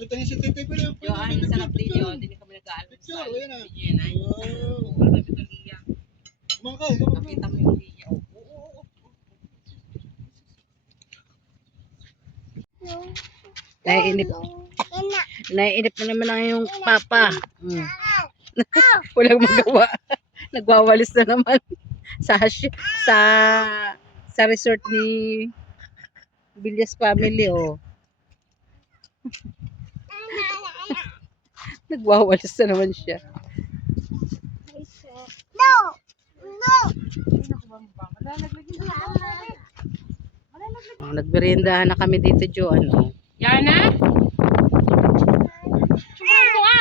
Ito yung si Tete pero Yo, ang sarap din yun. Hindi kami nag-aalmusal. Hindi yan ay. Wala ito liya. Nakita mo yung liya. Oo. Naiinip. Naiinip na naman ang yung papa. Walang magawa. Nagwawalis na naman sa sa sa resort ni Villas family, oh. Nagwawalis na naman siya. Nagmeriendahan na kami dito, Jo. Ano? Yana? Sumunod mo nga!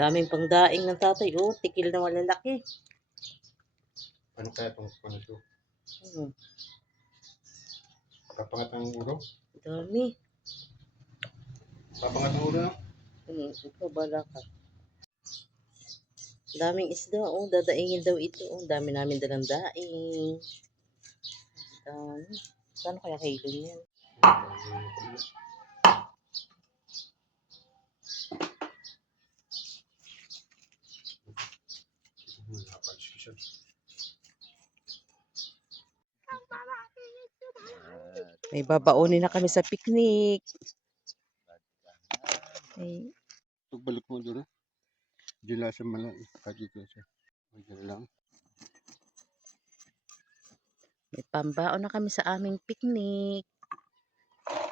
Daming pangdaing ng tatay, oh. Tikil na malalaki. Ano kaya itong panasyo? Hmm. Kapangat ng ulo? Dami. Kapangat ng ulo, no? Ikaw, bala ka. Daming isda, oh. Dadaingin daw ito, oh. Dami namin dalang daing. Dami. Saan kaya kilo niyan? May babaunin na kami sa picnic. Ay, Pagbalik mo doon, dila sa malaki. Dito siya. Diyan lang. may pambaon na kami sa aming picnic.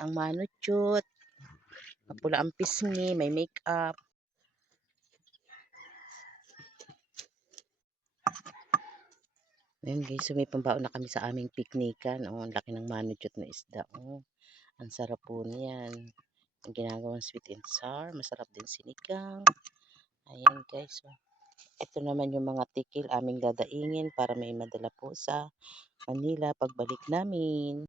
Ang manutyot. Mapula ang pisngi, may make-up. Ayun guys, so may pambaon na kami sa aming piknikan. Oh, ang laki ng manutyot na isda. Oh, ang sarap po niyan. Ang ginagawang sweet and sour. Masarap din sinigang. Ayan guys. Oh. Ito naman yung mga tikil aming dadaingin para may madala po sa Manila pagbalik namin.